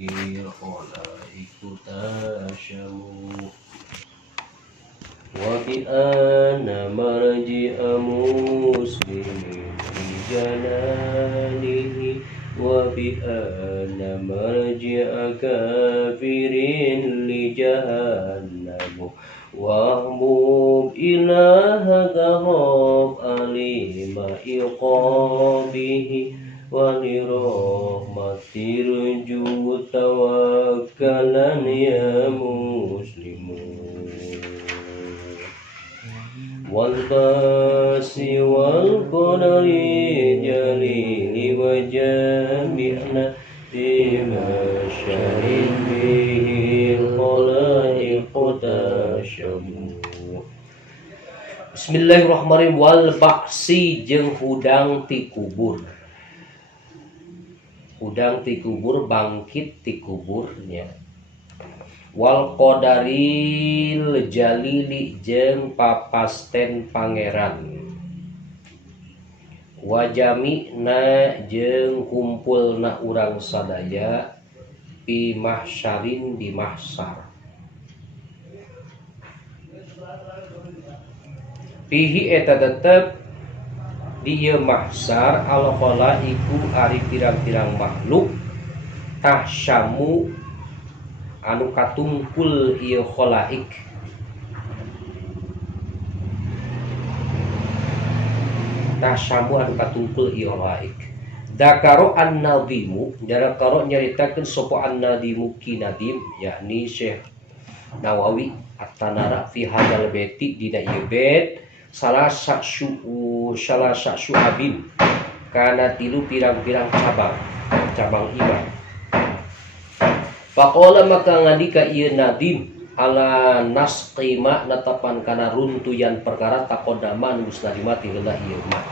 الخلائق تشمو وبأن مرجع مسلم لجلاله وبأن مرجع كافر لجهنم واهمم إلهك غاب عليم إقامه ولرحمة رجو توكلا يا مسلمون والباس والقدر جليل وجامعنا بما شهد به الخلائق تشمو. Bismillahirrahmanirrahim. Wal baksi jeung hudang ti kubur. Hudang ti kubur, bangkit ti kuburnya. Wal qadaril jalili jeung papasten pangeran. Wajami'na jeung kumpulna urang sadaya pi mahsyarin di mahsyar. Pihi eta tetep di ieu mahsyar al khalaiqu ari pirang-pirang makhluk tahsyamu anu katungkul ieu khalaik. Tahsyamu anu katungkul ieu khalaik. Dakaro an-nadimu, dakaro nyaritakeun sapa an-nadimu ki nadim, yakni Syekh Nawawi at-Tanara fi hadzal baiti dina ieu bait salah syu'abin kana tilu pirang-pirang cabang iman. Faqala maka ngandika ieu nadim ala nasqima natapan kana runtuyan perkara taqaddama anu geus narimati heula ieu mah.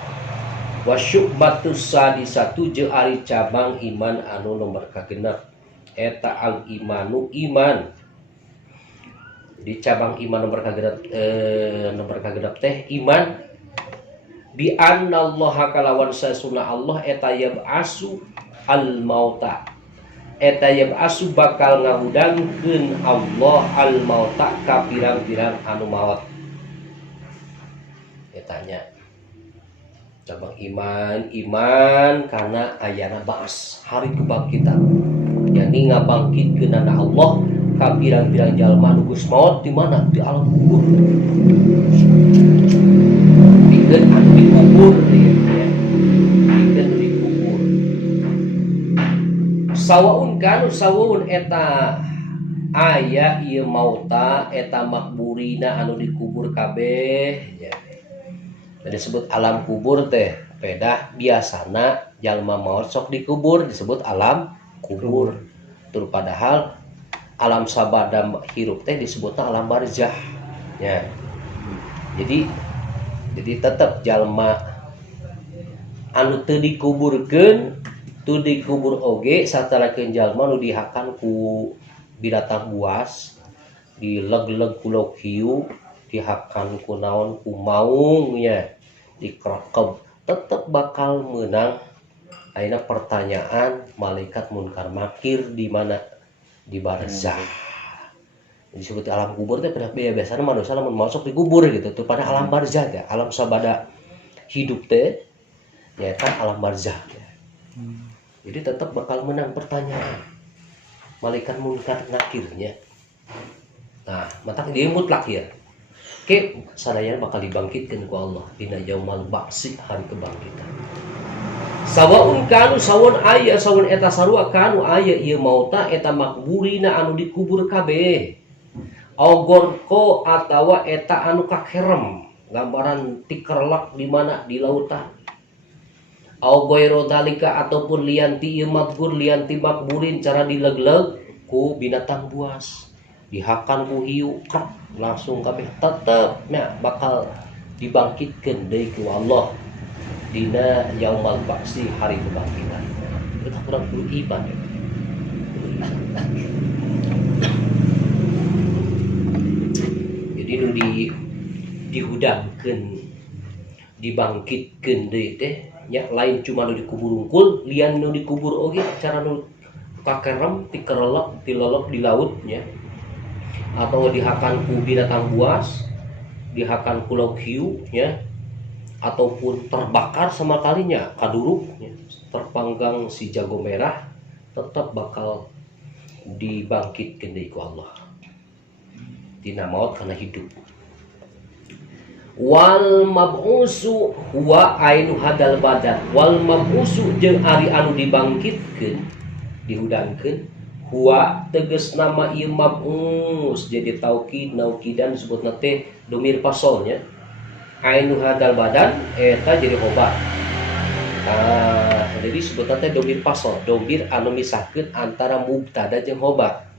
Wa syu'batus sadisatu jeung ari cabang iman anu nomor kagenep eta al imanu iman. Di cabang iman nomor kagenep teh iman bi annallaha kalawan sasuna Allah eta yab'asu al mauta. Eta yab'asu bakal ngahudangkeun Allah al mauta ka pirang-pirang anu maot. Etanya cabang iman karena ayana ba'as hari kebangkitan. Yani ngabangkitkeun Allah ka pirang-pirang jalma anu geus maot di mana? Di alam kubur. Dikeun anu di kubur ya. Dikeun di kubur. Sawaun eta aya ieu mauta eta makburina anu dikubur kabeh ya. Dan disebut alam kubur teh pedah biasana jalma maot sok dikubur disebut alam kubur. Tur padahal alam sabada hirup teh disebutna alam barzah ya. Jadi tetap jalma anu teu dikuburkeun tu dikubur oge satarakeun jalma nu dihakan ku binatang buas, dileg-leg ku lauk hiu, dihakan ku naon ku maung ya, dikrekeb tetep bakal meunang. Ayeuna pertanyaan malaikat munkar nakir di mana? Di barzah. Disebut alam kubur teh pada biasana manusia lamun masuk di kubur gitu tuh pada alam barzah teh, alam sabada hidup teh nyaeta alam barzah teh. Jadi tetap bakal menang pertanyaan malaikat munkar nakirnya. Nah, mata dia mutlak ya. Oke, sadaya bakal dibangkitkan ku Allah dina yaumal ba'si hari kebangkitan. Sawaun kanu sawun aya sawun eta sarua kanu aya ieu mauta eta makburina anu dikubur kabeh. Ogorko atawa eta anu kakerem, gambaran tikerlak di mana di lautan. Augoiro dalika ataupun lianti ieu makbur lianti makburin cara dileg-leg ku binatang buas. Dihakan ku hiu krak langsung kabeh tetep nya bakal dibangkitkeun deui ku Allah. Dina yaumal ba'si hari kebangkitan. Kita kurang kudu iman ya. Jadi nu dihudangkeun dibangkitkeun deui teh nya lain cuma nu dikubur unggul lian nu dikubur oge cara nu kakerem tikerelep tilelep di lautnya, atau dihakan ku binatang buas, dihakan ku lauk hiu ya, ataupun terbakar sama kalinya kaduruk ya, terpanggang si jago merah, tetap bakal dibangkitkan dari Allah tina maut karena hidup. Wal mab'usu huwa ainu hadal badan. Wal mab'usu jeung ari anu dibangkitkeun dihudangkeun huwa teges nama ieu mab'us jadi taukid naukidan disebutna teh domir pasolnya ainu hadal badan eta jadi khobar. Jadi disebutna teh domir pasol, domir anu misahkeun antara mubtada jeung khobar.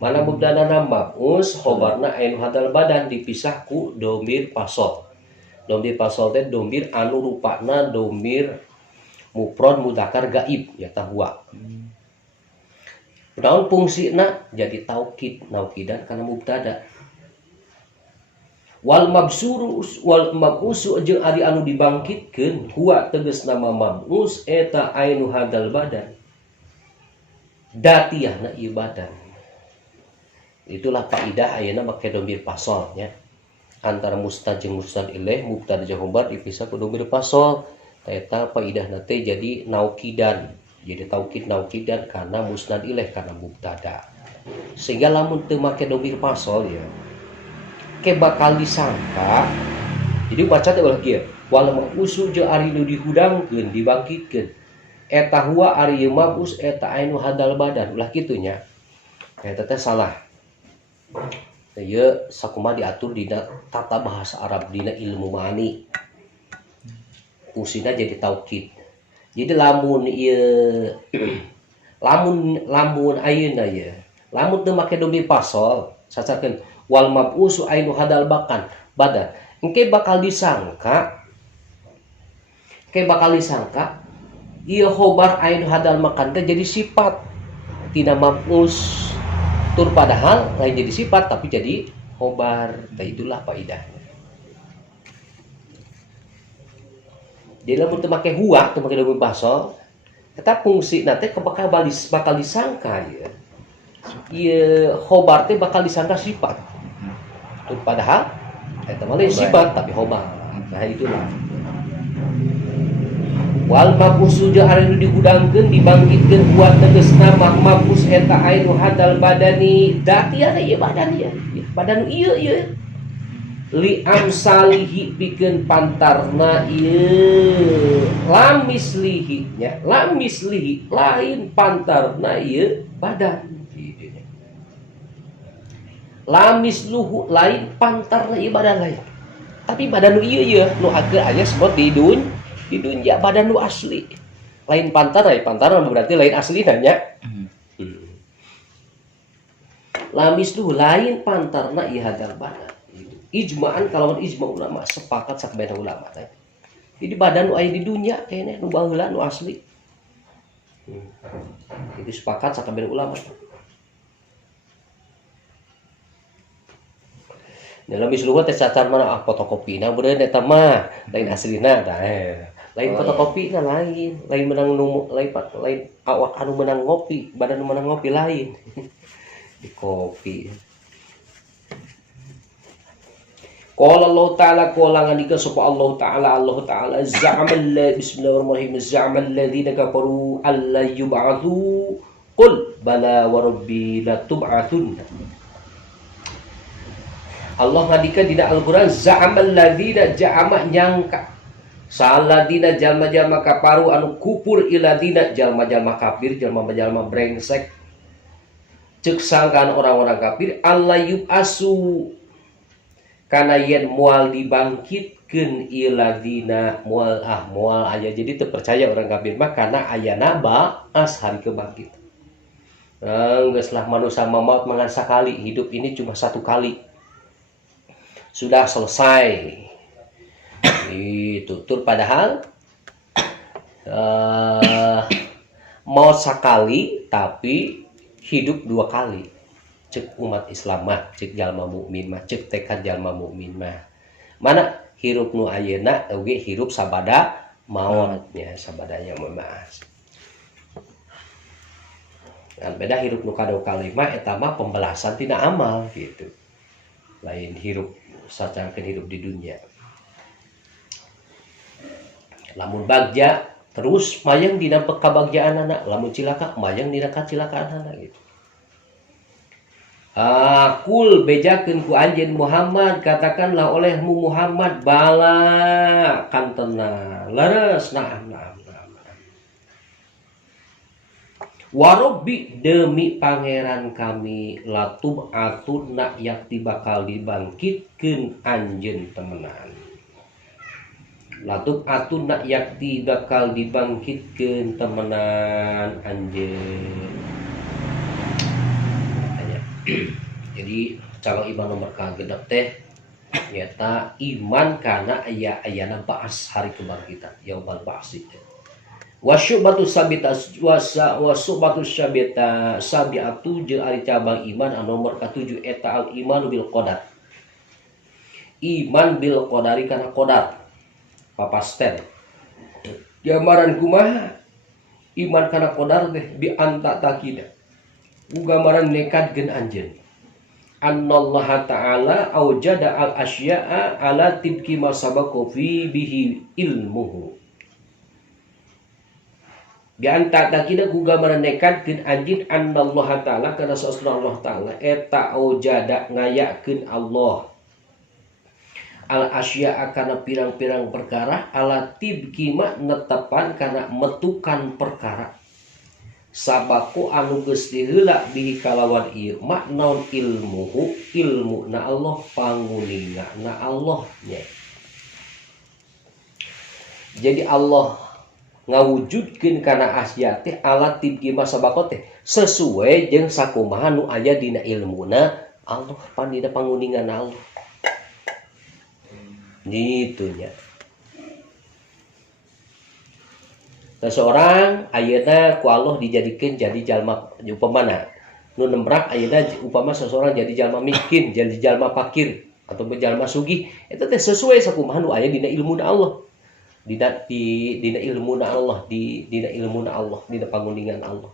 Mana mubtada mab'us, khobarna ainu hadal badan dipisah ku domir pasol. Domir pasol teh domir anu rupana domir mufrad mudzakkar gaib ya tahwa. Naon fungsina jadi taukid naukidan kana mubtada. Wal mab'usu jeung ari anu dibangkitkeun huwa tegas nama mab'us eta ainu hadal badan. Datiahna ieu badan. Itulah faidah ayeuna make domir pasol nya. Antara mustad jeung mustad ilaih, mubtada jeung khobar dipisah ku domir pasol. Eta faidahna teh jadi naukidan. Jadi taukid naukidan karena musnad ilaih karena mubtada. Sehingga lamun teu make domir pasol ya, ke bakal disangka. Jadi baca teh ulah kieu. Wal mab'usu jeung ari nu dihudangkeun dibangkitkeun. Eta huwa ari mab'us eta ainu hadal badan. Ulah kitu nya. Eta teh salah. Ieu sakumaha diatur dina tata bahasa Arab dina ilmu ma'ani. Fungsina jadi taukid. Jadi lamun ieu lamun ayeuna ieu, lamun teu make domir pasol, sacakeun wal mab'usu ainu hadal badan. Engke bakal disangka ieu khobar ainu hadal makan teh jadi sifat tina mab'us. Tur padahal lain jadi sifat tapi jadi khobar. Itulah faidahnya. Jadi lamun teu make huwa, teu make domir pasol, eta fungsi teh bakal disangka ya. Ieu khobar teh bakal disangka sifat. Tur padahal eta mah lain sifat tapi khobar. Nah itulah. Wal mab'usu jeung ari nu digudangkeun dibangkitkeun buat tegasna mab'us eta ainu hadal badani datiana ieu badan ieu. Badan ieu li amsalihi pikeun pantarna ieu lamislihi nya. Lamislihi lain pantarna ieu badan. Lamisluhu lain pantarna ieu badan lain. Tapi badan ieu nu ageun aya sebut di dunya badan lu asli lain pantaran berarti lain asli nya. Lamis lu lain pantarna ieu hadal badan. Ijma'an kalawan ijma' ulama sepakat sakabehna ulama teh. Jadi badan nu aya di dunya kene nu baheula nu asli. Itu sepakat sakabehna ulama. Dalam isluh teh cacar mana fotokopina beureun eta mah lain aslina tah. Lain fotokopi kan lain menang lain awak anu menang ngopi, badan anu menang ngopi lain. Di kopi. Qala Allah Ta'ala qala ngadika sapa Allah Ta'ala za'amal bismillahirrahmanirrahim za'amal ladzina kafaru alla yub'atsu qul bala wa rabbi la tub'atsun. Allah ngadika dina Al-Qur'an za'amal ladzina ja'ama nyangka saladina jalma-jalma kaparu anu kupur iladina jalma-jalma kafir, jalma-jalma brengsek cek sangkaan orang-orang kafir Allah yub'asu kana yen moal dibangkitkeun iladina moal aya jadi terpercaya orang kafir mah kana ayana ba'as hari kebangkit. Geus lah manusia maut mangan sakali, hidup ini cuma satu kali. Sudah selesai. Itu tur padahal mau sekali tapi hidup dua kali. Cek umat Islam mah, cek jalma mukmin mah, cek tekad jalma mukmin mah. Mana hirup nu ayeuna oge hirup sabada mautnya sabadanya mah. Kan beda hirup nu kado kalima eta mah pembalasan tina amal gitu. Lain hirup sacankeun hirup di dunia. Lamun bagja terus mayang dina kabagjaanana, lamun cilaka mayang dina kacilakaanana gitu. Kul bejakeun ku anjeun Muhammad, katakanlah olehmu Muhammad, bala kantena leres naam. Warobbi demi pangeran kami latub atunna yakti bakal dibangkitkeun anjeun temenan. Latub atunna yakti bakal dibangkitkeun temenan anjeun. Jadi cabang iman nomor kagenep teh nyata iman kana aya-ayana baas hari kebangkitan yaumul ba'si. Wasyubatu sabita wasubatu syabita sabiatu jeung ari cabang iman anu nomor ka-7 eta al imanu bil qadar. Iman bil qadari kana qadar. Papasten. Gambaran kumaha? Iman kana qadar teh bi anta takida. Gambaran nekatkeun anjeun. Annallaha ta'ala aujada al asya'a ala tibki ma sabaqa fi bihi ilmuhu. Bi anta takida ku gambaran nekatkeun anjeun annallaha ta'ala kana saestuna Allah ta'ala eta aujada ngayakeun Allah al asya'a kana pirang-pirang perkara ala tibki ma netepan kana metukan perkara sabaku anu geus diheula bihi kalawan ieu mak naon ilmuhu ilmuna Allah panguningana Allah nya. Jadi Allah ngawujudkeun kana asya teh ala tibki ma sabaqo teh sesuai jeung sakumaha nu aya dina ilmuna Allah pandina panguningana Allah. Gitu nya. Seseorang ayeuna ku Allah dijadikeun jadi jalma upamana nu nembrak ayeuna upama seseorang jadi jalma miskin, jadi jalma fakir atau jalma sugih eta teh sesuai sakumaha nu aya dina ilmuna Allah. Dina ilmuna Allah, dina ilmuna Allah, dina panguningan Allah.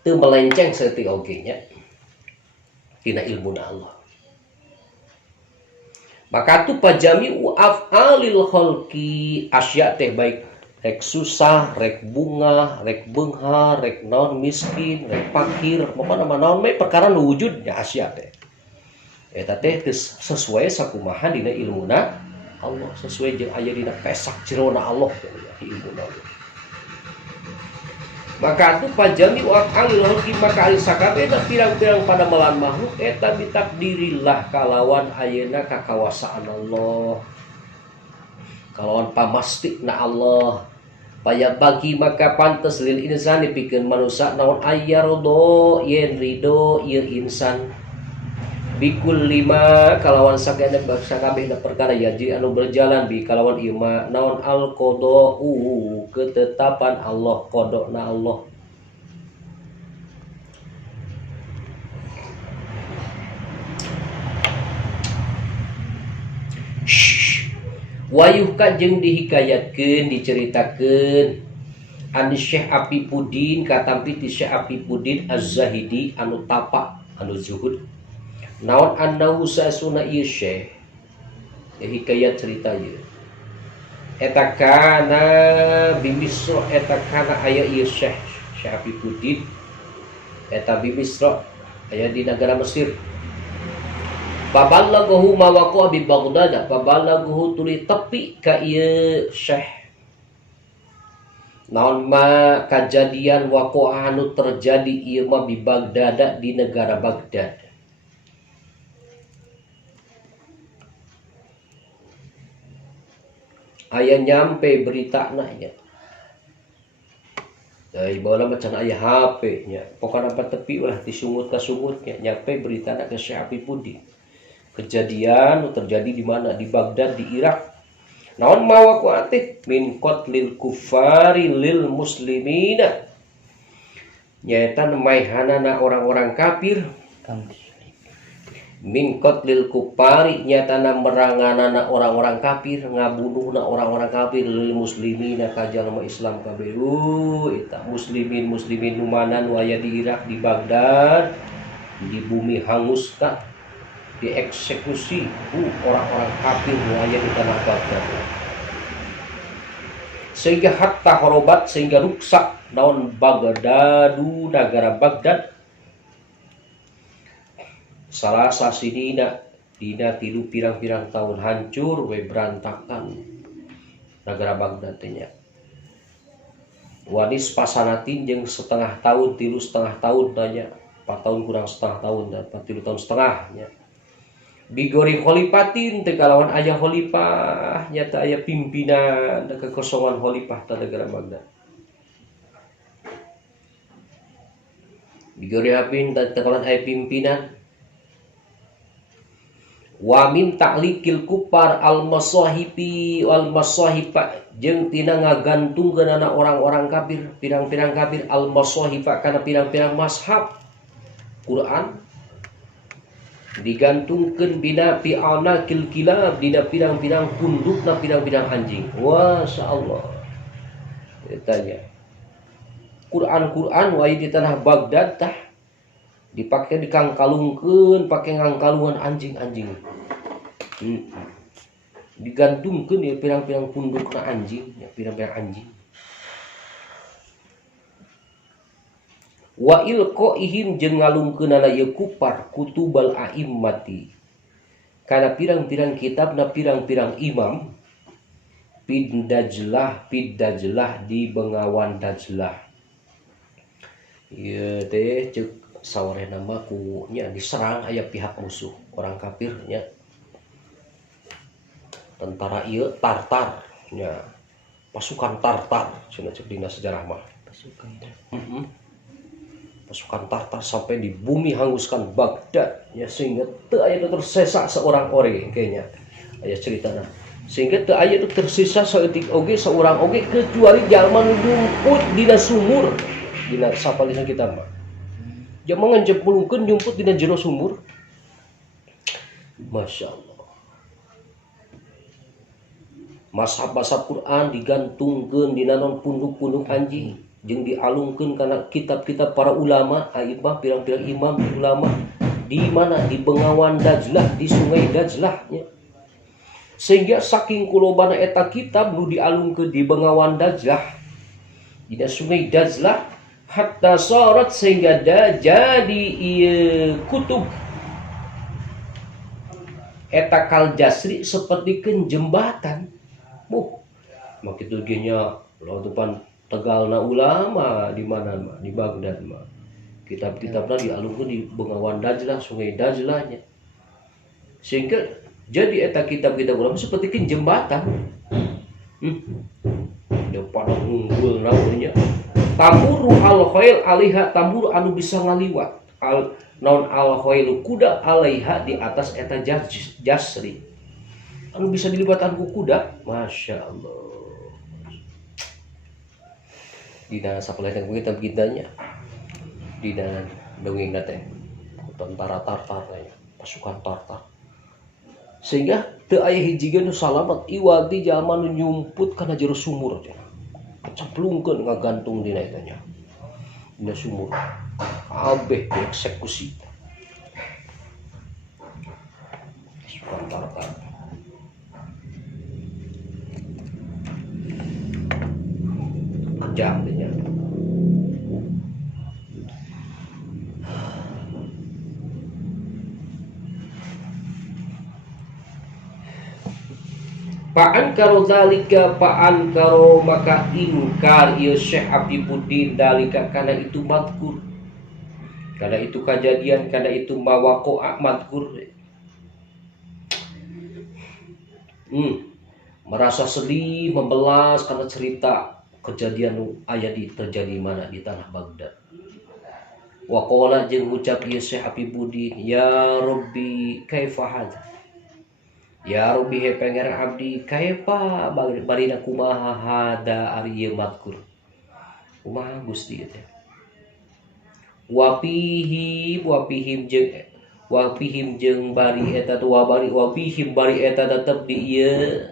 Teu melenceng saeutik oge nya dina ilmuna Allah. Maka tu pajami'u af'alil khalqi asya teh baik rek susah, rek bunga, rek beunghar, rek naon miskin, rek fakir, pokona mah naon mah perkara nu wujudnya asya teh. Eta teh sesuai sakumaha dina ilmuna Allah, sesuai jeung aya dina pesak jerona Allah ilmuna Allah. Maka tu pajami'u af'alil khalqi maka ari sakabehna pirang-pirang pada melan makhluk eta bitakdirillah kalawan ayeuna kakawasaan Allah. Kalawan pamastikna Allah. Paya bagi maka pantes lil insani pikeun manusia naon ayyardo yen ridho ieu insan. Bikul lima kalawan sakabehna perkara yaji anu berjalan bi kalawan ieu mah naon al qada'u ketetapan Allah qada'na Allah. Wayuhkan jeung dihikayatkeun diceritakeun an Syekh Apipudin katampi ti Syekh Apipudin Az-Zahidi anu tapa anu zuhud. Naon annahu sasuna ieu syekh ya hikayat cerita ieu eta kana bimisra eta kana aya ieu syekh Apipudin eta bimisra aya di negara Mesir. Babalaghu mawaqa bi Baghdad babalaghu tuli tepi ka ieu syekh naon ma kajadian waqa'a anu terjadi ieu mah bi Baghdad di negara Baghdad. Aya nyampe berita nya. Dari bawah macam aya HP nya. Pokoknya apa tepi ulah disungut ka sungutnya nyampe berita ke Syekh Apipudin. Kejadian terjadi di mana? Di Baghdad di Irak. Naon mawa ku teh min qatlil kufari lil muslimina. Nyaeta maihanana orang-orang kafir min qatlil kupari nyatana meranganana orang-orang kafir, ngabunuhna orang-orang kafir lil muslimina ka jalma Islam kabeh. Eta muslimin nu mana nu aya di Irak, di Baghdad, di bumi hanguskan, dieksekusi orang-orang kafir nu aya di tanah Baghdad. Sehingga hatta horobat, sehingga rusak naon Baghdadu, negara Baghdad, salah sasinina dina tilu pirang-pirang tahun hancur we berantakan negara Baghdad nya. Wanis pasanatin jeung setengah tahun, tilu setengah tahun tanya, 4 tahun kurang setengah tahun dan 3 tahun setengahnya. Bigori kholifatin teu kalawan aya khalifah, nyata aya pimpinan, kekosongan khalifah ta negara Baghdad. Bigori hapin teu kalawan aya pimpinan. Wa min ta'liqil kupar al-masahibi wal masahifa, jeung tina ngagantungkeunana orang-orang kafir, pirang-pirang kafir al-masahifa kana pirang-pirang mashab Quran digantungkeun bina fi anaqil kilab, dina pirang-pirang pundukna pirang-pirang anjing. Masyaallah. Tanya Quran wae di tanah Baghdad tah dipake dikangkalungkeun, pake ngangkalungan anjing-anjing. Digantungkeun ya pirang-pirang pundukna anjing, ya pirang-pirang anjing. Wa ilqaihim jeung ngalungkeunana ieu kupar kutubal a'immati, kana pirang-pirang kitabna pirang-pirang imam, pid Dajlah di Bengawan Dajlah. Ieu teh ceuk sawarena mah ku nya diserang aya pihak musuh orang kafir nya. Tentara ieu Tartar nya, pasukan Tartar cenah ceuk dina sejarah mah. Pasukan Tartar sampai di bumi hanguskan Baghdad ya, sehingga teu aya tersisa seorang ore kayaknya aya ceritana, sehingga teu aya tersisa saeutik oge seorang oge kecuali jalma nu nyumput dina sumur dina sapalisan kita mah. Jalma nganjepulungkeun nyumput dina jero sumur. Masya Allah. Mashab-mashab Quran digantungkeun dina non punduk-punduk anjing, jeung dialungkeun kana kitab-kitab para ulama, a'immah, pirang-pirang imam ulama di mana di Bengawan Dajlah, di Sungai Dajlah nya. Sehingga saking kulobana eta kitab nu dialungkeun di Bengawan Dajlah, dina Sungai Dajlah, hatta sarat sehingga jadi ieu kutub eta kal jasri sepertikeun jembatan. Makitu ge nya lautupan tegalna ulama di mana mah di Baghdad mah. Kitab-kitabna dialungkeun di Bengawan Dajlah, Sungai Dajlah nya. Sehingga jadi eta kitab-kitab ulama sapertikeun jembatan. Pada unggul naunnya. Tamburu al-khail alaiha, tambur anu bisa ngaliwat. Naon al-khail kuda alaiha di atas eta jasri. Anu bisa diliwatan ku kuda. Masya Allah. Dina sapalehan kitab kitanya dina dongengna teh tentara Tartar nya, pasukan Tartar. Sehingga teu aya hijigeun nu salamet iwati jalma nu nyumput kana jero sumur cenah. Cemplungkeun ngagantung dina eta nya. Dina sumur. Kabeh dieksekusi. Pasukan Tartar. Kejam dia. Pa'an karo dalika, pa'an karo maka ingkar ieu Syekh Afifuddin dalika kana itu madkur, kana itu kejadian, kana itu mawaqa'a madkur. Merasa sedih, membelas karena cerita kejadian aya terjadi mana di tanah Baghdad. Wa qala jeung ucap ieu Syekh Afifuddin, ya Rabbi kaifa hadza, ya Rabbi he pangeran abdi kaifa barina kumaha hada ari ieu madkur, kumaha Gusti teh. Wa fihim jeung wa fihim jeung bari eta wa fihim bari eta tetep di ieu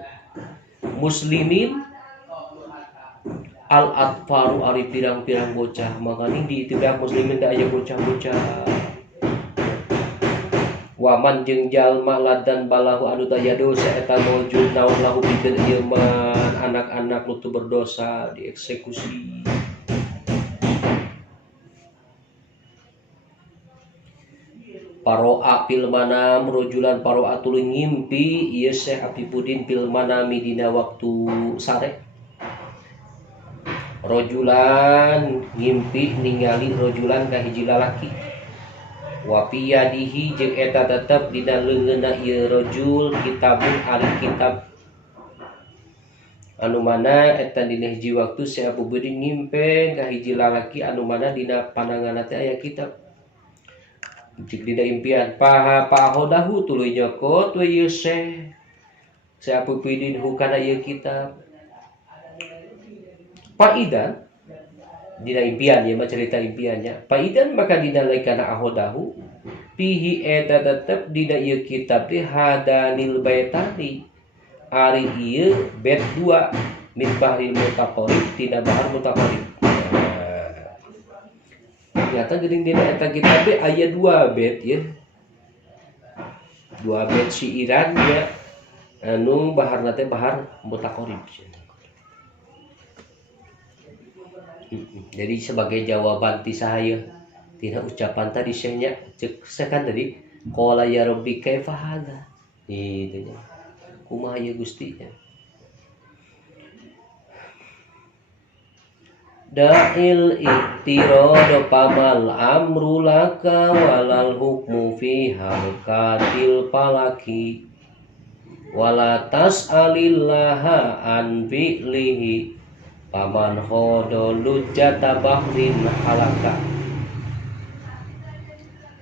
muslimin al atfaru ari pirang-pirang bocah makanya di tiap muslimin da aya bocah-bocah waman jeung jalma ladan balahu anu daya dosa eta nujud naon lahu pikeun ieu man anak-anak nu teu berdosa dieksekusi. Paro'a fil manam rojulan paro'a tuluy ngimpi ieu Syekh Afifuddin fil manami dina waktu sare. Rojulan ngimpi ningali rojulan ka hiji lalaki. Wa fi yadihi jeung eta tetep dina leungeunna ieu rojul kitabun ari kitab. Anu mana eta dina hiji waktu Syekh Afifuddin ngimpen ka hiji lalaki anu mana dina pandanganna teh aya kitab. Cik dina impian pahodahu tuluy nyokot we ieu Syekh Afifuddin hukana ieu kitab. Paidan dina impian ya mah cerita impiannya. Paidan maka dina laikana ahodahu pihi eta tetep dina ieu kitab teh hadanil baitani ari ieu bet 2 min bahril mutaqarrib tina bahar mutaqarrib. Ternyata geuning dina eta kitab teh aya 2 bet ya. 2 bet syiiran ya anu baharna teh bahar mutaqarrib. Jadi sebagai jawaban ti sahaya tina ucapan tadi nya cek sekan tadi qala ya rabbi kaifa hadza itu nya kumaha ya Gusti nya da'il iktirad pamal amru laka walal hukmu fi harkatil falaki wala tas'alillaha an fi'lihi paman khodo lujata bahrin halaka.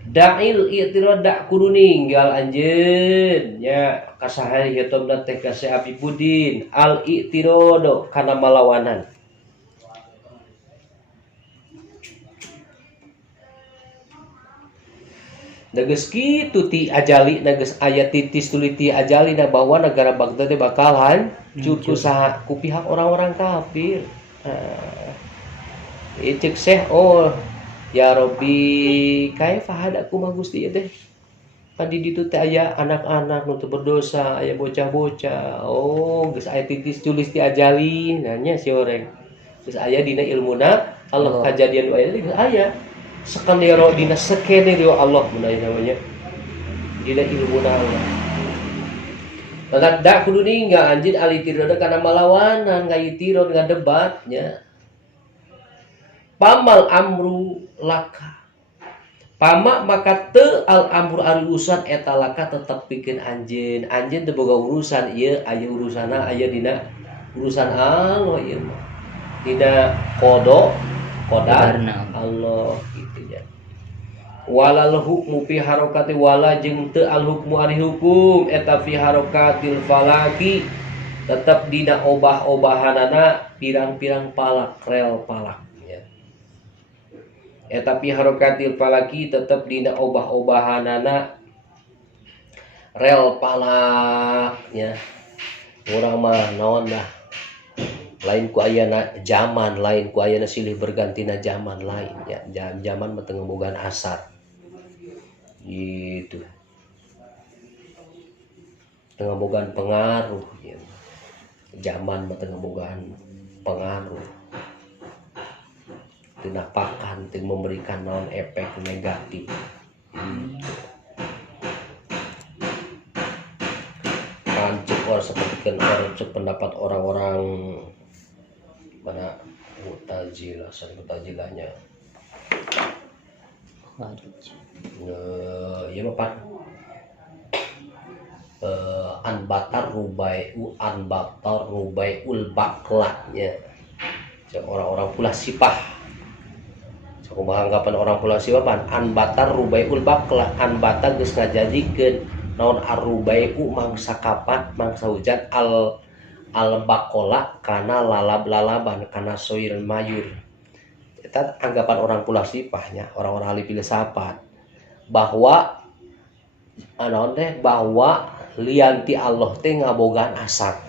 Da'il i'tirad dak kudu ninggal anjeun nya kasaha hitomna teh ka Syekh Afifuddin al i'tirad kana malawanan. Negeus kitu ti ajali negeus aya titis tuluy ti ajali na bahwa negara Baghdad teh bakalan cukup saha ku pihak orang-orang kafir. Cek Syekh ya Rabbi kaifa hada kumaha Gusti teh. Kan di ditu teh aya anak-anak nu teu berdosa, aya bocah-bocah. Geus aya titis tulis ti ajali nanya si oreng. Geus aya dina ilmuna Allah kajadian aya geus aya. Skenario dina skenario Allah mun namanya. Dina ilmuna Allah. Dak kudu ninggal anjeun alitirod kana malawanan ngaitirod ngadebatnya. Pamal amru laka. Pama maka teu al amru ari urusan eta laka tetep pikeun anjeun. Anjeun teu boga urusan ieu aya urusana aya dina urusan Allah ieu mah. Dina qadar Allah gitu ya. Walal hukmu fi harokati wala jeung teu al hukmu ari hukum eta fi harokatil falaki tetep dina obah-obahanana pirang-pirang palak rel palak ya. Eta fi harokatil falaki tetep dina obah-obahanana rel palak ya. Urang mah naon dah lain ku ayana zaman lain ku ayana silih bergantina zaman lain ya. Zaman mah teu ngebogaan asar gitu teu ngebogaan pengaruh ya. Zaman mah teu ngebogaan pengaruh teu napakan teu memberikan naon efek negatif pancuk orang sepertikan orang pendapat orang-orang mana Mu'tazilah Mu'tazilahnya ya Bapak anbatar rubaiul baklahnya orang-orang pula sipah kumaha anggapan orang pula sipah anbatar rubaiul baklah anbatar geus ngajadikeun naon arubaiu mangsa kapat mangsa hujan al bakola kana lalab-lalaban kana soir mayur. Eta anggapan orang pula sipahnya orang-orang ahli filsafat bahwa Anaon teh bahwa lianti Allah teh ngabogaan asar.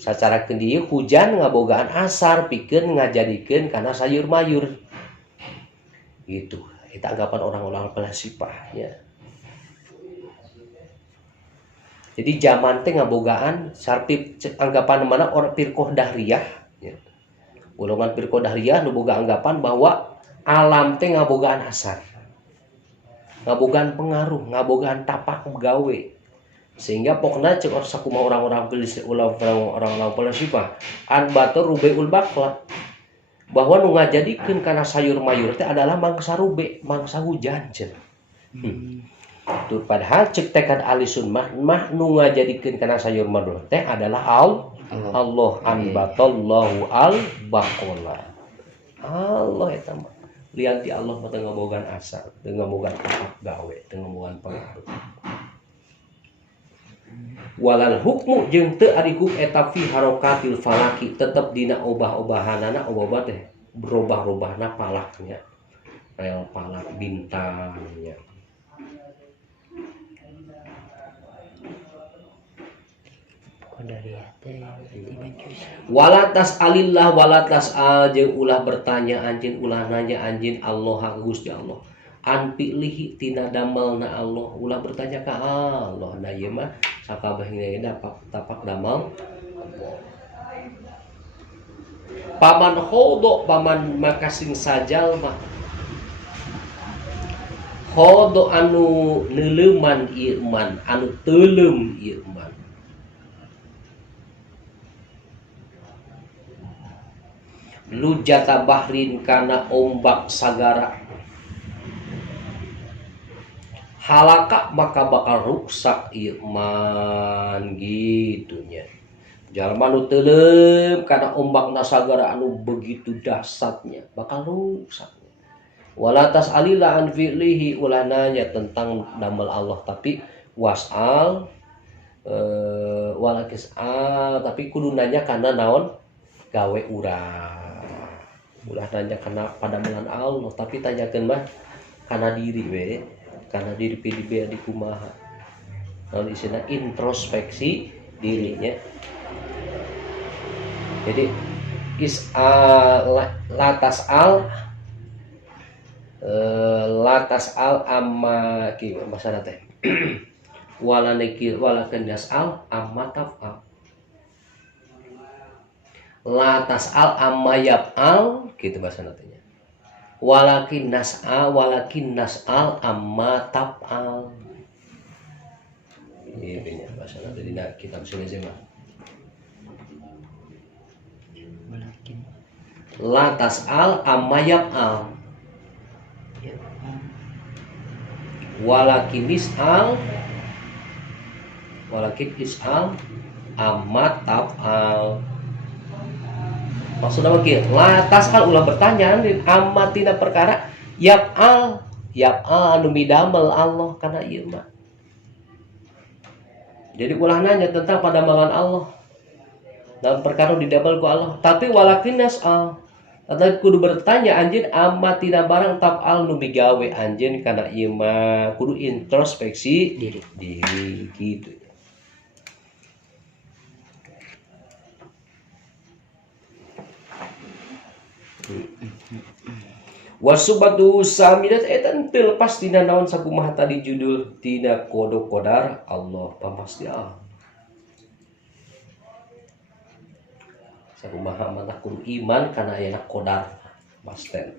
Sacara dieu hujan ngabogaan asar pikeun ngajadikeun kana sayur mayur. Gitu. Itu anggapan orang-orang pelasipah ya. Jadi zaman teh ngabogaan sarti anggapan mana orang firqah dahriyah ya. Golongan firqah dahriyah nu boga anggapan bahwa alam teh ngabogaan asar. Ngabogaan pengaruh, ngabogaan tapak gawe. Sehingga pokoknya cek sakumaha orang-orang pelasifah an batur rubeul bakla bahwa nu ngajadikeun kana sayur mayur teh adalah mangsa rube, mangsa hujan cenah. Tuh padahal cek tekad ahli sunnah mah nu ngajadikeun kana sayur mayur teh adalah Allah anbatallahu al-baqala. Allah eta mah lianti Allah mah teu ngabogaan asar, teu ngabogaan tapak gawe, teu ngabogaan pengaruh. Walal hukmu jeung teu ari hukum eta fi harokatil falaki tetep dina obah-obahanana obah teh berubah-ubahna palaknya rel palak bintangnya. Walatas alillah walatas al jeung ulah bertanya anjeun ulah nanya anjeun Allah Gusti Allah an pilih tina damelna Allah ulah bertanya ka Allah na ieu mah sakabehna tapak damal paman khodo paman makasing sajal mah khodo anu neuleuman ieu man anu teuleum ieu man lujata bahrin kana ombak sagara halaka maka bakal rusak iman gitunya jalma nu teuleum kana ombakna sagara anu begitu dahsyatnya bakal rusak. Walatas alila an fi'lihi ulah nanya tentang damel Allah tapi wasal walakis tapi kudu nanya kana naon gawe urang ulah nanya kana padamelan Allah tapi tanyakeun mah kana diri we karena diri PDB di kumaha lalu isina introspeksi dirinya. Jadi latas al amma ki masalah teh wala kendas al amma taf'al latas al amma yaf'al gitu bahasa nantinya. Walakin nas'al amma taf'al. Ini nya bahasa dari kitab sunnah mah. La tas'al amma yaf'al. Walakin is'al amma taf'al. Maksudnya begini, latas al ulah bertanya amatina perkara yaf'al anu midamel Allah karena ieu mah. Jadi ulah nanya tentang padamalan Allah dalam perkara didamel ku Allah. Tapi walakin nas'al atau kudu bertanya anjeun amatina barang taf'al nu migawe anjeun karena ieu mah kudu introspeksi diri gitu. Wasubatu samidat etan teu lepas tina naon sakumaha tadi judul tina kodo kodar Allah pasti Allah. Sakumaha mata kudu iman kana aya kodar pasten.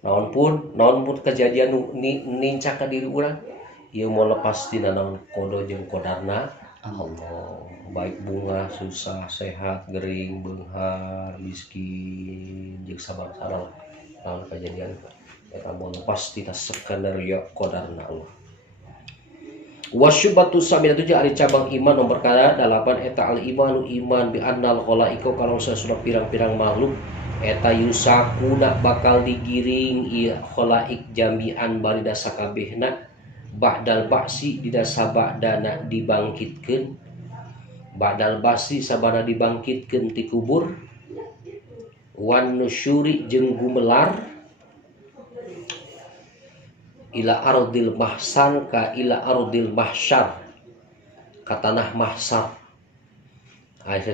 Naon pun kejadian nincak ka diri urang ieu mau lepas tina naon kodo jeung kodarna Allah. Baik bunga susah sehat gering beunghar miskin jeung sabab-sabab naon kejadian eta mun pasti tas skenario qadarna Allah. Wasyubatu sabidatu ari cabang iman nomor kala 8 eta al imanu iman bi annal khalaiqa kalau sudah pirang-pirang makhluk eta yusakuna bakal digiring ieu khalaik jami'an barida sakabehna ba'dal ba'si dina sabadana dibangkitkeun ba'dal ba'si sabana dibangkitkeun ti kubur wan nusyuri jeung gumelar ila ardil mahsan ka ila ardil mahsyar ka tanah mahsyar.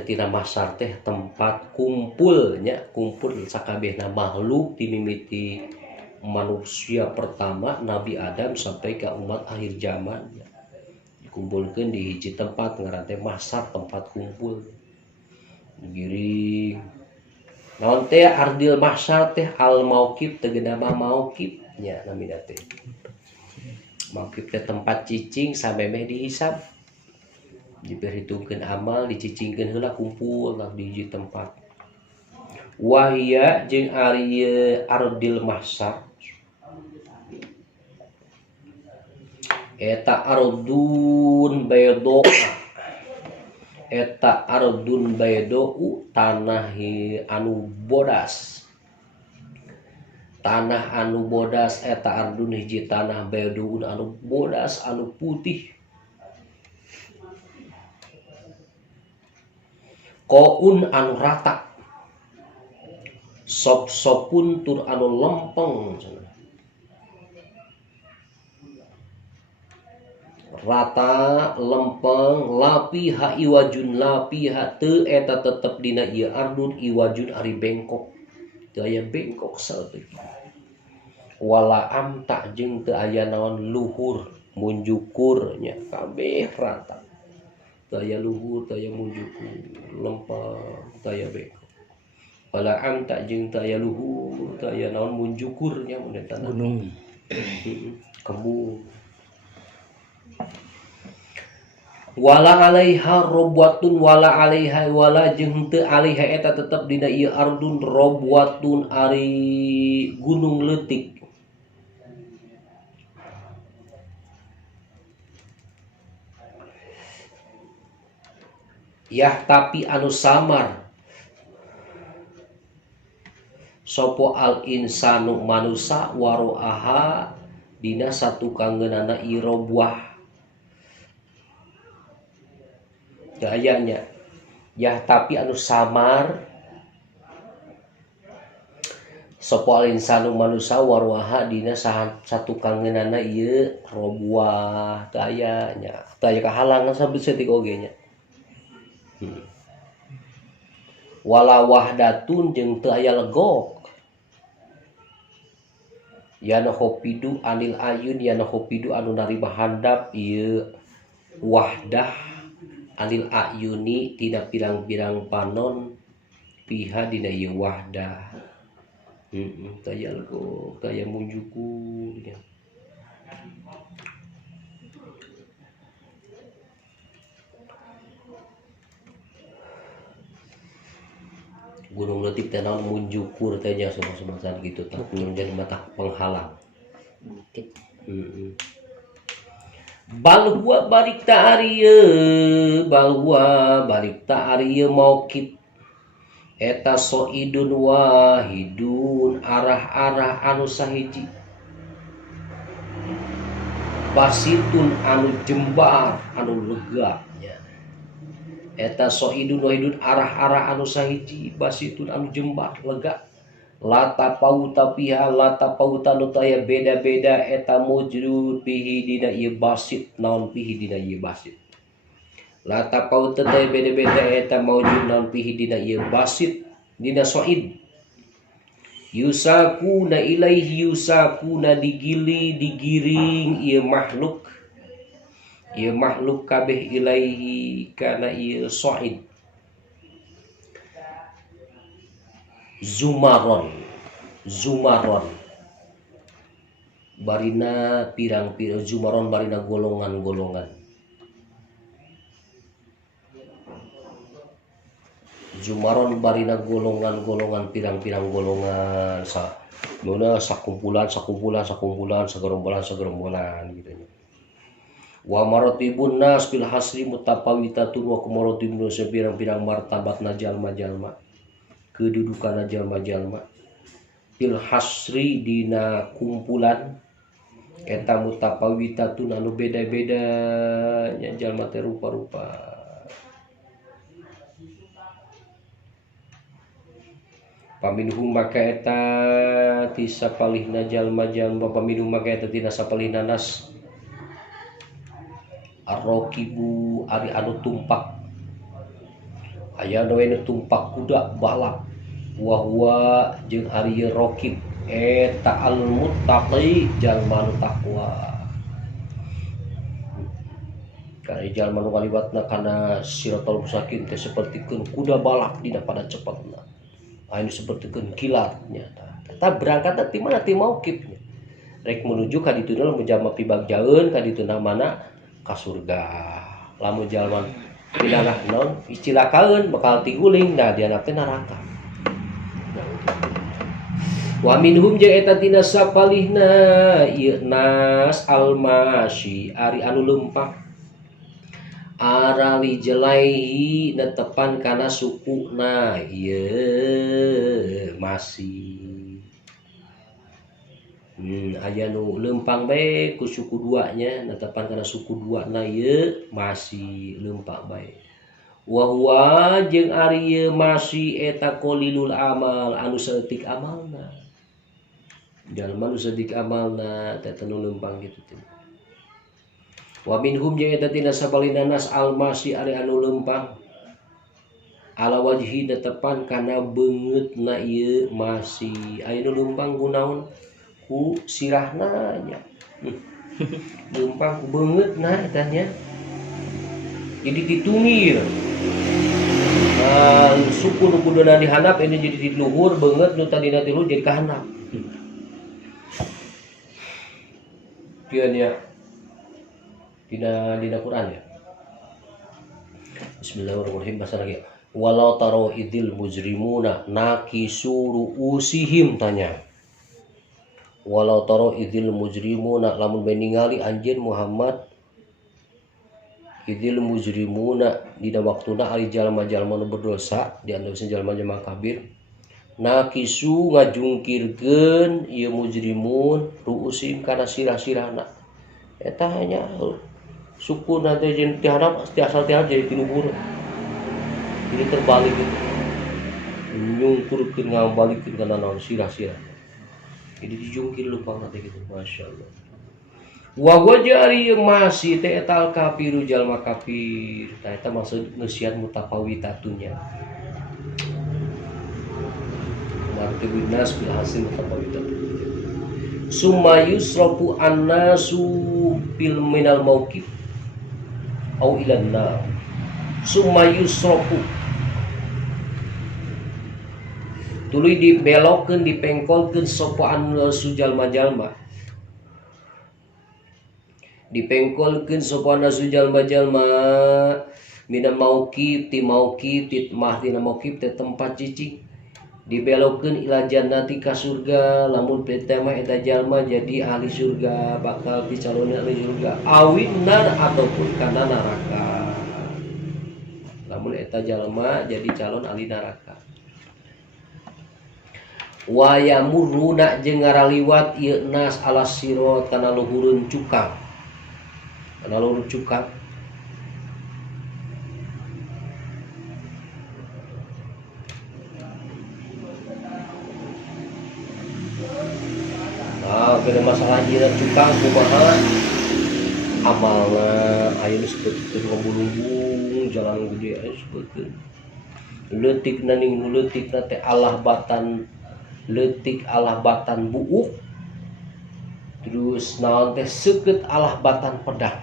Tina mahsyar teh tempat kumpulnya kumpul sakabehna makhluk dimimiti manusia pertama Nabi Adam sampai ke umat akhir zaman dikumpulkan di hiji tempat ngaran teh mahsyar tempat kumpul giring naon teh ardil mahsyar teh al mauqif tegeuna mah mauqif nya namina teh mauqif teh tempat cicing samemeh dihisab diperhitungkeun amal dicicingkeun heula kumpul di hiji tempat wahia jeung ari ardil mahsyar eta ardun baydo eta ardun baydo tanah anu bodas eta ardun hiji tanah baydo anu bodas anu putih koun anu rata sop-sopun tur anu lempeng rata lempeng lapiha iwajun lapiha teu eta tetep dina ieu ardun iwajun ari bengkok teu aya bengkok saeutik wala amta jeung teu aya naon luhur munjukur nya kabeh rata teu aya luhur teu aya munjukur lempeng teu aya bengkok wala amta jeung teu aya luhur teu aya naon munjukur nya mun eta gunung kembung wala alaiha robwatun wala alaiha wala jeung teu alaiha eta tetep dina ieu ardun robwatun ari gunung leutik yah tapi anu samar sopo al insanu manusa waroaha dina satu kangeunana ieu robwah gayanya ya tapi anu samar sopo al insanu manusia warwaha dina satu kangenana ieu robwah gayanya taya kahalangan sabut setik oge nya wala wahdatun jeung teu aya legok yana hopidu anil ayun yana hopidu anu narima handap ieu wahdah anil ayuni tina pirang-pirang panon piha dina ieu wahdah taya lego taya munjukur ya. Gunung leutik teh naon munjukur teh nya semacam gitu tah jadi mata penghalang balwa balik ta'ariye balwa balik ta'ariye mauqif eta soidun wahidun arah-arah anu sahiji basitun anu jembar anu lega nya eta soidun wahidun arah-arah anu sahiji basitun anu jembar lega lata pauta piha lata pauta nu taya beda-beda eta mujrud bihi dina ieu basit naon bihi dina ieu basit lata pauta taya beda-beda eta mujrud naon bihi dina ieu basit dina soid yusakuna ilaihi yusakuna digiring ieu makhluk kabeh ilaihi kana ieu soid zumaron barina pirang-pirang zumaron barina golongan-golongan zumaron barina golongan-golongan pirang-pirang golongan sakumpulan segerombolan gitu nya wa maratibun nas fil hasri mutapawitatun wa kumaratibun pirang-pirang martabatna jalma-jalma kedudukan jalma-jalma fil hasri dina kumpulan eta mutapawitatun anu beda-beda nya jalma teh rupa-rupa Paminhum maka eta ti sapalihna jalma-jalma paminhum maka eta tina sapalihna nas arrokibu ari anu tumpak aya nu tumpak kuda balap wa jeung ari rokib eta al muttaqi jalma nu takwa kana jalma nu kaliwatna kana siratal mustaqim teh sapertikeun kuda balap dina pada cepetna anu sapertikeun kilatnya eta berangkat ti mana ti mauqifnya rek menuju ka dituna lamun jalma pibagjaeun ka dituna mana ka surga lamun jalma pinanah naon istilakaeun bakal tiguling nah diana teh neraka. Wa minhum jeung eta tina sapalihna ieu nas almasyi ari anu lempang arawi jelaihi netepan kana sukuna ieu masih aya nu lempang bae ku suku duanya netepan kana suku duana ieu masih lempang bae wa huwa jeung ari ieu masih eta qalilul amal anu saeutik amalna jalma nu saeutik amalna teh nu lempang kitu teh. Wa minhum jeung eta tina sabalina nas almasi ari anu lempang ala wajhi netepan kana beungeutna ieu masih aya nu lempang kunaon ku sirahna nya lempang ku beungeutna eta nya jadi ditungir suku nu kuduna dihandap ini jadi di luhur beungeut nu tadina di luhur jadi kahandap kieu nya dina Quran ya. Bismillahirrahmanirrahim bahasa lagi. Walau taro idil mujrimuna nakisu ruusihim tanya. Walau taro idil mujrimuna lamun bae ningali anjeun Muhammad idil mujrimuna dina waktuna ari jalma-jalma nu berdosa di antara jalma-jalma kafir nakisu ngajungkirkeun ieu mujrimun ruusihim kana sirah-sirahna eta hanya suku nanti jadi tiharap asal tiharap jadi tinuhur ini terbalik gitu nyungkurkeun ngabalikeun kana naon sirah-sirah jadi dijungkir lupang nanti gitu masya Allah wa wajari masih teh etal kafiru jalma kafir tah eta maksud ngeusian mutafawitatunya marti binas bil hasil mutafawitatu summa yusrafu annasu bil minal mauqif au ilan nar summa yusrafu tuluy dibelokkeun dipengkolkeun sapa annasu jalma-jalma dipengkolkeun sapa annasu jalma-jalma minal mauqif ti mauqif ti mah tina mauqif teh tempat cicing dibelokkeun ila jannati ka surga lamun pertama eta jalma jadi ahli surga bakal dicalonkeun ahli surga awin nar ataupun kana neraka lamun eta jalma jadi calon ahli neraka wa yamuruna jeung ngaraliwat ieu nas ala sirat kana luhureun cukang kana luhureun cukang kena masalah ieu cukang kumaha amalna aya disebutkeun ngomulung jalan gede aya disebutkeun leutikna ning leutikna teh Allah batan leutik Allah batan buuk terus naon teh seukeut Allah batan pedang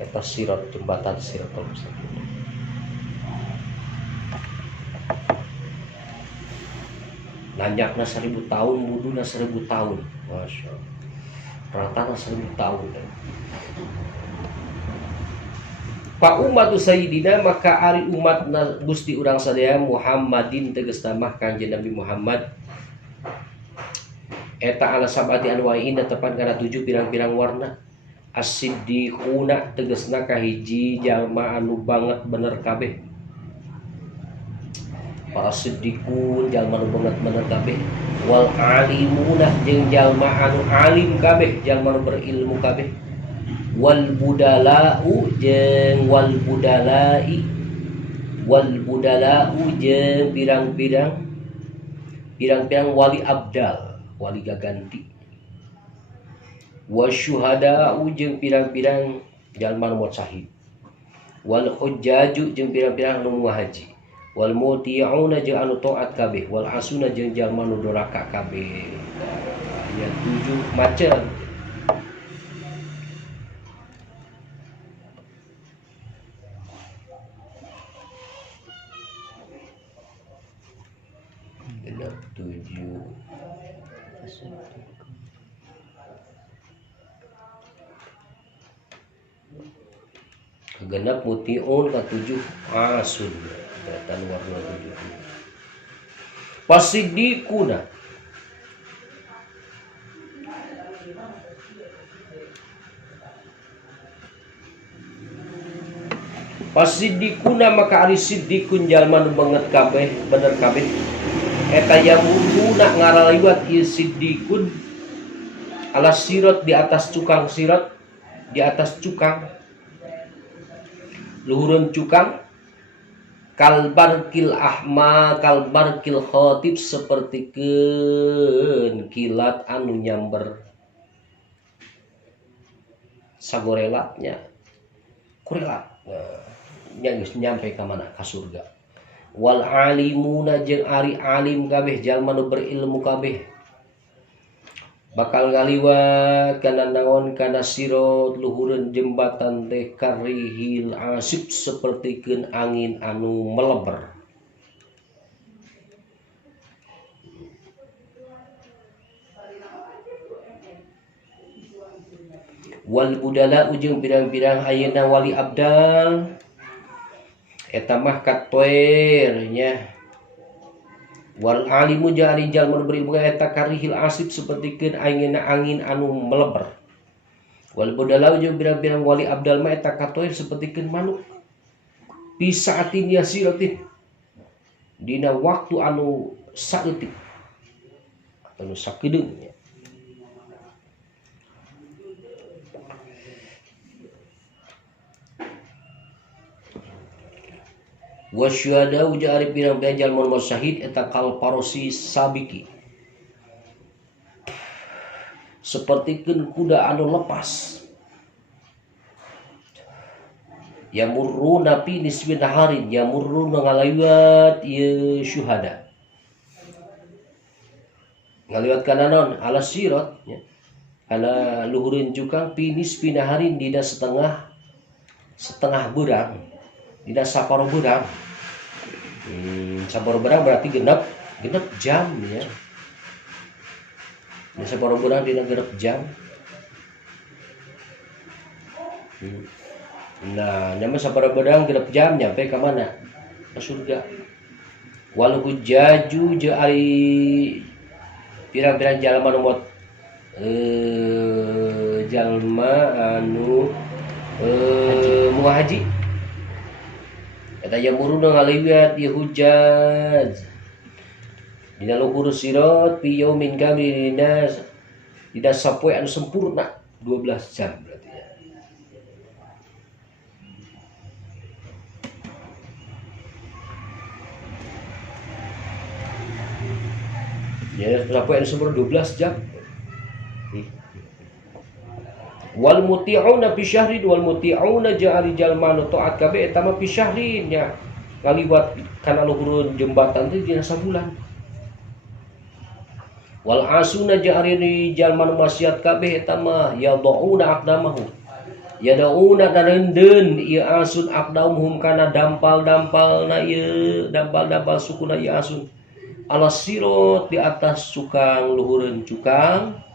eta sirat jembatan siratal mustaqim nanjakna 1000 tahun muduna 1000 tahun masya Allah ratana 1000 tahun Pak umat sayyidina maka ari umat Gusti urang sadaya Muhammadin tegasna mah Kanjeng Nabi Muhammad eta ala sabati anwa'in tepan kana 7 pirang-pirang warna as-siddiquna tegasna kahiji jalma anu banget bener kabeh para siddiqun jalma anu banget bener kabeh wal alimuna jeung jalma anu alim kabeh jalma anu berilmu kabeh wal budala'u jeung wal budala'i jeung pirang-pirang pirang-pirang wali abdal, wali gaganti. Wasyuhada jeung pirang-pirang jalma nu syahid. Wal hujjaju jeung pirang-pirang nu haji. Wal muti'una jeung anu taat kabeh, wal asuna jeung jalma nu duraka kabeh. Ya 7 macam. Genap 7. Kegenap mutiun ke-7 asun dan warna 7. Pasidikuna maka ari siddiqun jalma nu banget kabeh bener kabeh eta yamuduna ngaraliwat ieu siddiqun ala sirat di atas cukang sirat, di atas cukang luhureun cukang kalbarkil ahma kalbarkil khatib sapertikeun kilat anu nyamber sagorelatnya kurelat nyampe ka mana ka surga. Wal alimuna jeung ari alim kabeh jalma nu berilmu kabeh bakal ngaliwat kana naon kana sirat luhureun jembatan teh karihil asib sapertikeun angin anu meleber. Wal budala ujung pirang-pirang ayeuna wali abdal eta mah katoer nya. Wal alimu jeung jalma nu berilmu eta karihil asib sapertikeun angin anu meleber. Wal budala jeung pirang-pirang wali abdal mah eta katoer sapertikeun manuk pisaatin yasiratin dina waktu anu saeutik anu sakedeung nya. Wasyuhada uja ari pirang-pirang jalma nu syahid eta kal parosi sabiki sapertikeun kuda anu lepas yamurruna fi nisfi naharin yamurruna ngaliwat ieu syuhada ngaliwat kana naon ala sirat nya kana luhureun cukang fi nisfi naharin dina setengah beurang dina saparo beurang. Saparo beurang berarti genep jam ya. Dina saparo beurang dina genep jam. Nah, nyampe saparo beurang genep jam nyampe ka mana? Ka surga. Wal hujjaju jeung ari pirang-pirang jalma nu jalma anu mau haji eta yamuruna ngaliwat ieu hujjaj dina luhur sirat fi yaumin kamil dina sapoe anu sempurna 12 jam berarti ya. Ya sapoe anu sempurna 12 jam. Wal muti'una fi syahrin wal muti'una ja'ari jalma nu taat kabeh eta mah fi syahrin nya ngaliwat kana luhureun jembatan teh dina sabulan. Wal asuna ja'ari jalma nu maksiat kabeh eta mah yadauna aqdamahu yadauna dareundeun ieu asun aqdamuhum kana dampal-dampalna ieu dampal-dampal sukuna ieu asun ala sirat di atas cukang luhureun cukang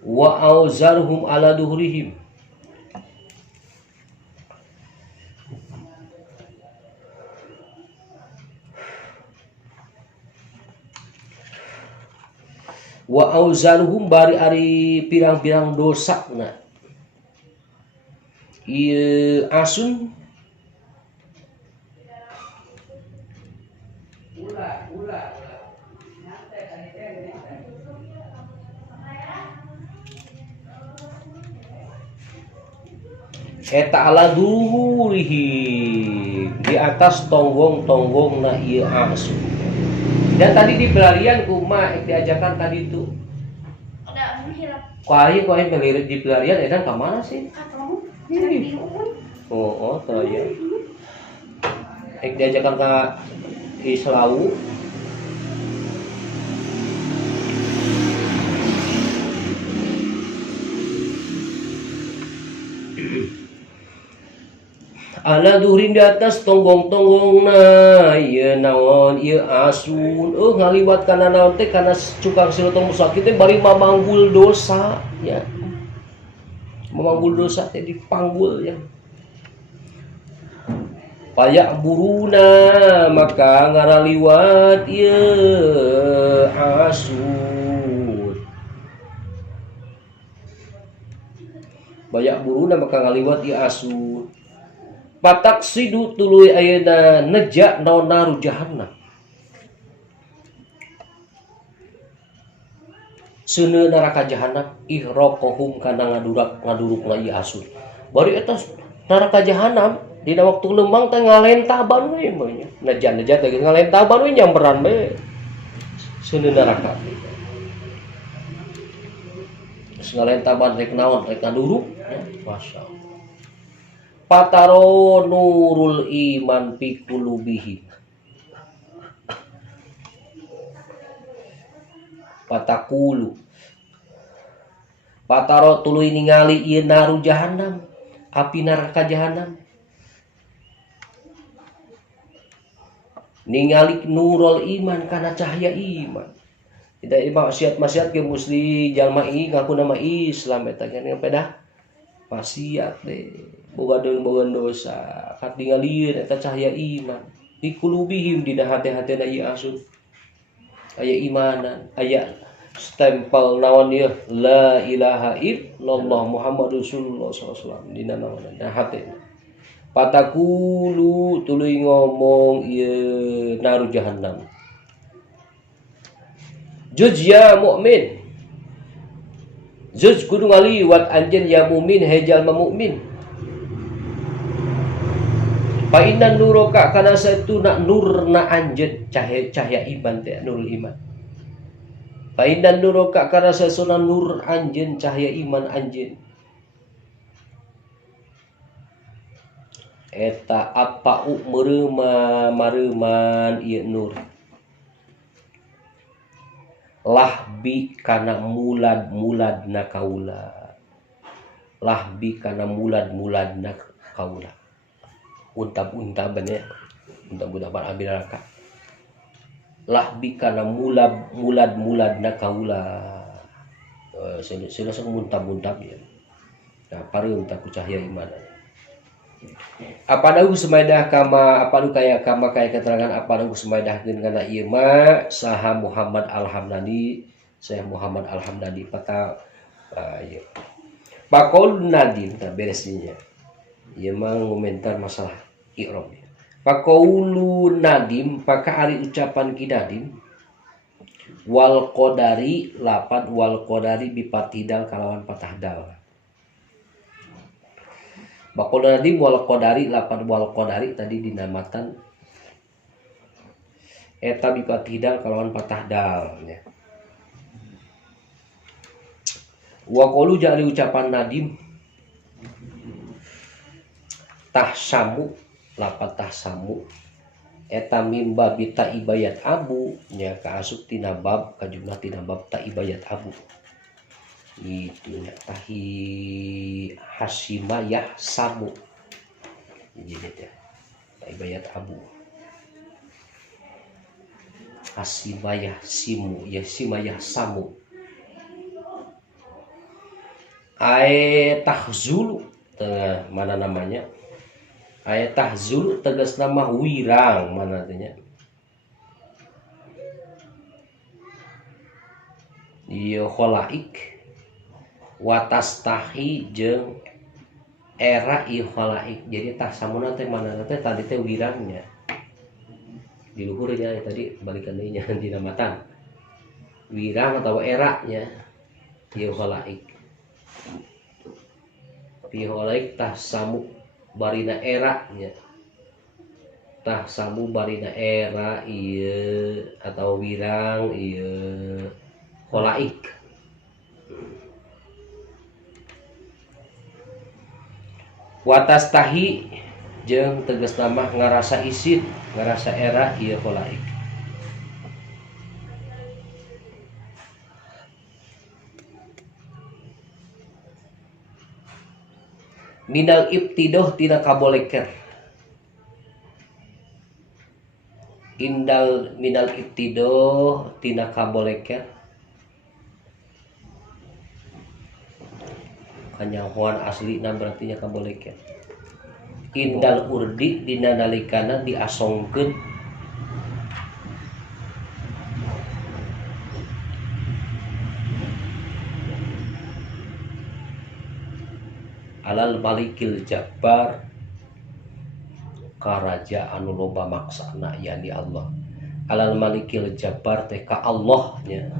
wa auzarhum ala duhrihim wa auzarhum bari ari pirang-pirang dosana ieu asun eta ala duhurihi di atas tonggong-tonggong na ieu asu. Dan tadi di pelarian kumaha diajakan tadi itu. Ada menghilap. Kuaing melirik di pelarian edan ka mana sih? Atau di Oh, teu ya. Diajakan ka Islau. Ala duhrin di atas tonggong-tonggong na ieu naon ieu asun ngaliwat kana naon teh kana cukang silotong musakit teh bari mamanggul dosa ya. Mamanggul dosa teh dipanggul ya. Payak buruna maka ngaraliwat ieu asun. Payak buruna maka ngaliwat ieu asun. Patak sidu tuluy ayeuna neja naon naru jahannam. Seuneu neraka jahannam ihroqohum kana ngadurukna ieu asun. Bari eta neraka jahannam dina waktu lembang teh ngalentaban we meunya. Neja teh ngalentaban we nyamperan we. Seuneu neraka. Geus ngalentaban rek naon rek ngaduruk ya, masyaallah. Pataro nurul iman fi qulubihim. Patakulu. Pataro tuluy ningali ieu naru jahannam, api neraka jahannam. Ningali nurul iman kana cahaya iman. Tidak maksiat-maksiat ge musti jalma ieu ngaku nama Islam eta kan pedah maksiat deh. Boga dosa kat tingalieun eta cahaya iman di kulubihim dina hate-hatena ieu asun aya imanan aya stempel naon ieu la ilaha illallah Muhammadur Rasulullah sallallahu dina naon dina hatena patakulu tuluy ngomong ieu naru jahannam juj ya mukmin juj kudu ngaliwat anjeun ya mukmin hejal mukmin. Painan nuroka kana satuna nurna anjeun cahaya iman teh nurul iman. Painan nuroka kana satuna nur anjeun cahaya iman anjeun. Eta apau mareuman ieu nur. Lahbi kana mulad-muladna kaula. Lahbi kana mulad-muladna kaula. Untab-untaban ya, untab-untaban abi neraka. Lahbi kana mulad-muladna kaula. Sila untab-untab ya. Nah, pareum ta ku cahaya iman. Apa dagu sumaidah kama apa nu kaya kama kaya keterangan apa dagu sumaidahkeun kana ieu mah saha Muhammad Al-Hamdani, saya Muhammad Al-Hamdani pata ieu. Pakol nadim ta beresnya. Ieu mah ngomentar masalah i'rab. Faqaulu nadim paka ari ucapan ki nadim wal qadari lapat wal qadari bi patidal kalawan patah dal. Faqaulu nadim wal qadari lapat wal qadari tadi dinamatan eta bi patidal kalawan patah dal nya. Wa qaulu jari ucapan nadim tahsamu lapat tahsamu eta mimba bita ibayat abu nya kaasup tina bab kajumlah tina bab ta ibayat abu itu nya tahi hasimayah samu jadi teh ta ibayat abu hasimayah simu ya simayah samu ae tahzulu mana namanya ayat tahzul tegas nama wirang mana artinya ieu khalaik watastahi jeung era ieu khalaik jadi tahsamuna teh mana teh tadi teh wirangnya di luhurnya tadi balikan deui nya dinamatan wirang atau era nya ieu khalaik Pihi holaik tah samu barina era nya. Tah samu barina era ieu atau wirang ieu holaik. Watas tahi jeung tegas nama ngarasa isit ngarasa era ieu holaik. Minal ibtidoh tina kaboleker. Minal ibtidoh tina kaboleker. Kanyahoan aslina berarti nya kaboleker. Indal urdi dina nalikana diasongkeun alal malikil jabbar karaja anu loba maksana yani Allah. Alal malikil jabbar teh ka Allah nya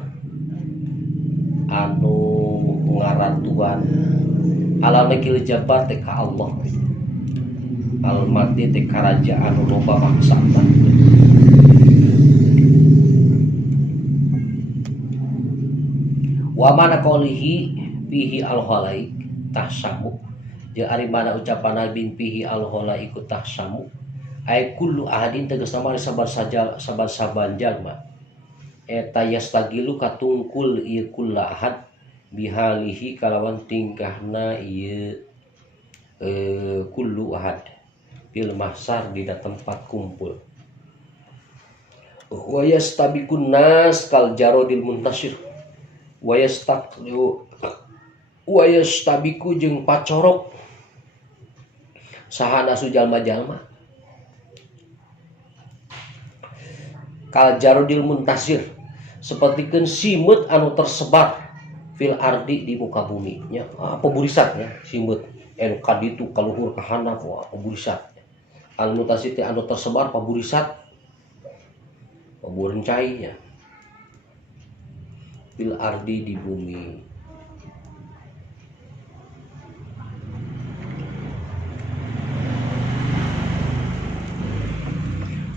anu ngaratuan. Alal malikil jabbar teh ka Allah. Al mati teh karaja anu loba maksana. Wa mana qaulihi fihi al khalaik tahsamu. Jeung ari mana ucapan Nabi fihi al khalaik tahsamu. Ai kullu ahadin tegas nama saban jalma. Eta yastagilu katungkul ieu kullu ahad bihalihi kalawan tingkahna ieu kullu ahad fil mahsar dina tempat kumpul. Wa yastabiqun nas kal jarodil muntasir. Wa yastabiqu jeung pacorok sahana su jalma-jalma kal jarodil muntasir sapertikeun simut anu tersebar fil ardi di muka bumi nya paburisat nya simut anu kaditu kaluhur ka handap paburisat al muntasir teh anu tersebar paburisat paburencai nya fil ardi di bumi.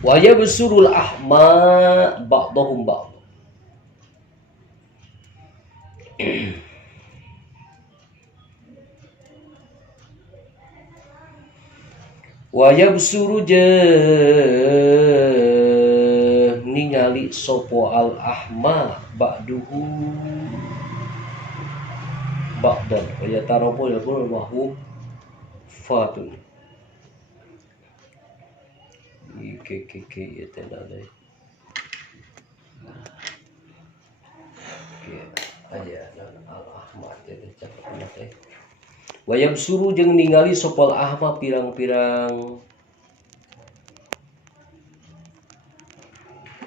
Wa yabsurul ahma ba'dahum ba'd. Wa yabsuru ningali sopo al ahma ba'duhu ba'dan wa yatarabu yaqul mahum fatun. Iki eta deh. Oke, aya al ahmad teh cakepan teh. Wa yabsuru jeung ningali sopal ahma pirang-pirang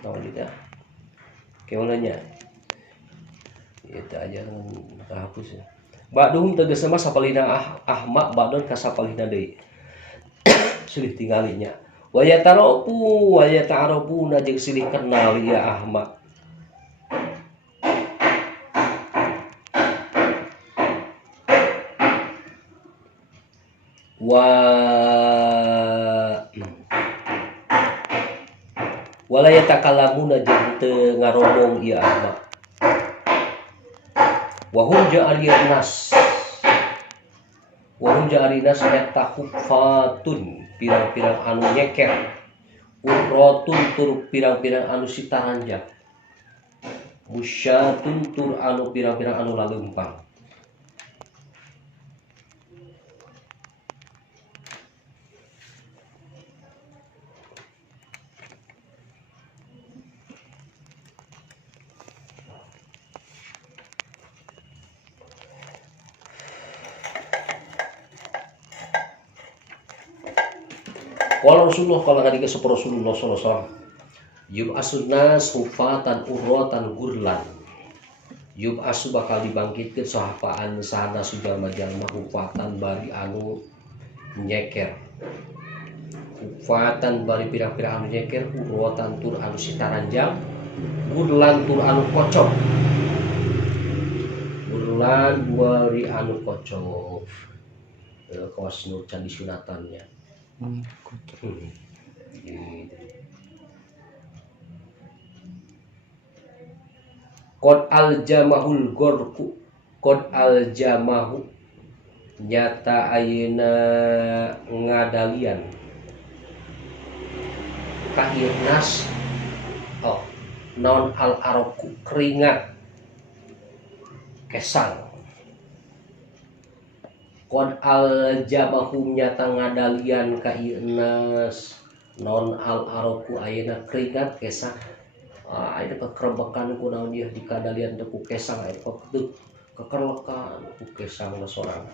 naon dia? Keonanya. Eta aja kahapus ya. Ba'dhum tegasna mah sapalina ahma ba'don ka sapalina deui. Silih tingalinya. Wa yata'arafu jeung silih kenal ya ahma. Wala yatakalamuna jeung teu ngaromong ieu ahma. Wa hum ja'arinas eta hufatun pirang-pirang anu nyeker urrotun tur pirang-pirang anu sitaranjak musyatun tur anu pirang-pirang anu laleumpang. Kalau Rasulullah kalau ngadika sapa Rasulullah sallallahu alaihi wasallam yub'asun nas hufatan urratan gurlan. Yub'asu bakal dibangkitkeun sahapaan sana jalma-jalma hufatan bari anu nyeker. Hufatan bari pirang-pirang anu nyeker, urratan tur anu sitaranjang, gurlan tur anu kocok. Gurlan bari anu kocok. kawas nur candi sunatannya. Gitu. Qad aljamahul gorku, qad aljamahu nyata ayeuna ngadalian kahirnas non al aroku keringat kesang. Qad aljamahu nyata ngadalian kahirnas non al aroku ayeuna keringat kesang. Ada kekerebekan ku naon dia di kadalian ku kesang aya kekerlekan ku kesang seorang.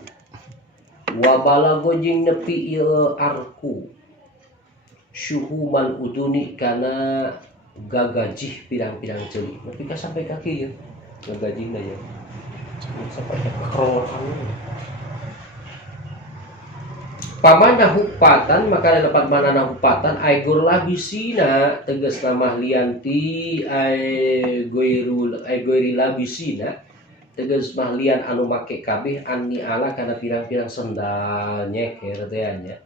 Wa balago jeung nepi ieu arku syuhuman uduni kana gagajih pirang-pirang ceuli. Nepi ka sampai ka kieu gagajihna ya. Sampai ka kekerlekan. Pamana hupatan maka dapat mana hupatan aigur labisina tegas nama lianti aiguri labisina tegas mahlian anu make kabeh anni ala kana pirang-pirang sendal nyeker teh nya.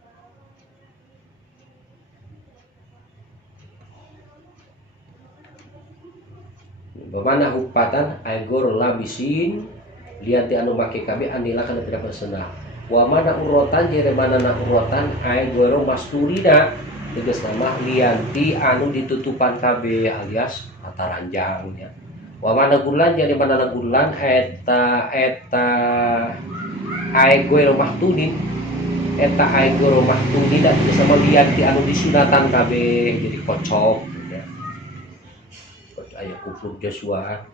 Pamana hupatan aigur labisin lianti anu make kabeh anni ala kana pirang-pirang sendal. Wa mana urotan jere manana urotan ai gorong masturina tegas nama lianti anu ditutupan kabeh alias pataranjangnya. Wa mana gulan jere manana gulan eta ai gorong mahtunin eta ai gorong mahtunin da sama lianti anu disunatan kabeh jadi kocok ya. Aya kupluk Joshua